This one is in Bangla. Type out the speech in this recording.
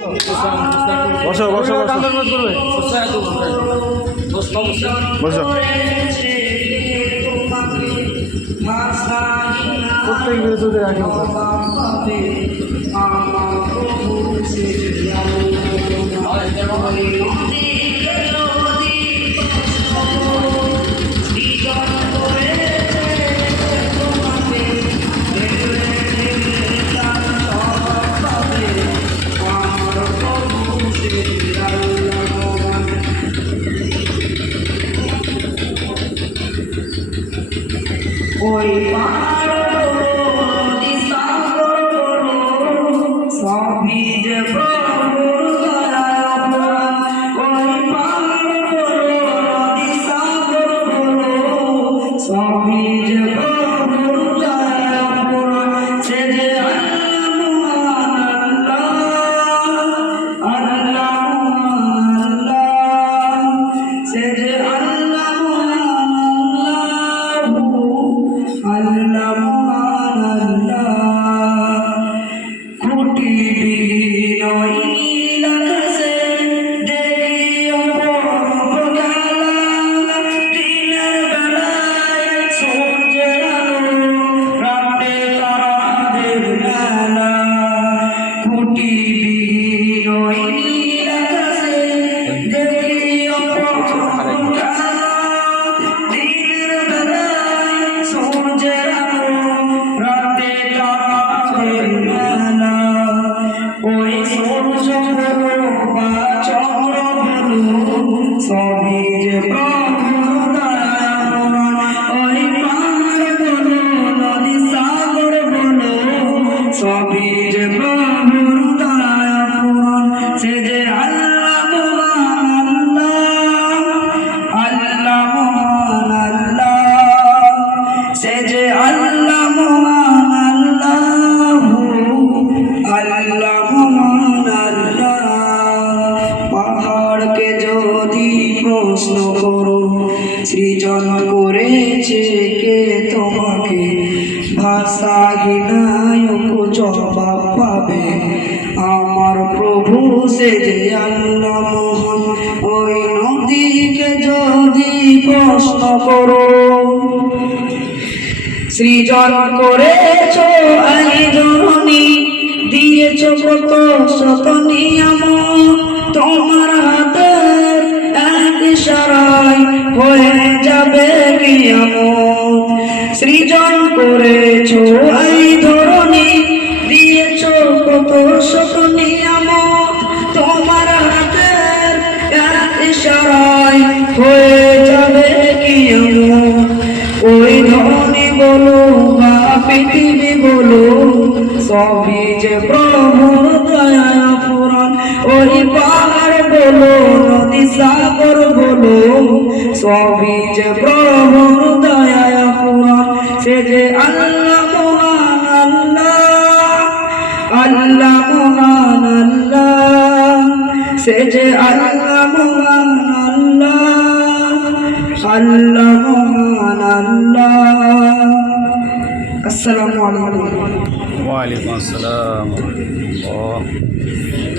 বসো বসো বসো প্রত্যেক বিরোধীদের আগে ওই পার্বতী সাগর সবই যে প্রভুর দয়া। ওই পার্বতী সাগর সবই যে প্রভুর দয়া। সে যে আল্লাহ আল্লাহ সে যে প্রশ্ন করো সৃজন করেছে কে তোমাকে, ভাষাহীনায়ক জবাব পাবে আমার প্রভু সে যে আল্লাহ মহান। ওই নদীকে যদি প্রশ্ন করো সৃজন করেছ এই ধরনী, দিয়েছ কত শত নিয়ম, তোমার হাতের এক ইশারায় হয়ে যাবে কিয়ামত। সৃজন করেছ এই ধরনী, দিয়েছ কত শত নিয়ম, তোমার হাতের এক ইশারায় হয়ে যাবে কিয়ামত। ওই ধরনী বলো বা পৃথিবী বলো সবই যে প্রভুর দয়া ফুরান। ওই পাহাড় বলো নদী সাগর বলো সবই যে প্রভুর দয়া ফুরান। সে যে আল্লাহ মহান আল্লাহ, আল্লাহ মহান আল্লাহ, সে যে আল্লাহ মহান আল্লাহ, আল্লাহ মহান আল্লাহ। আসসালামু আলাইকুম। ওয়া আলাইকুম আসসালাম।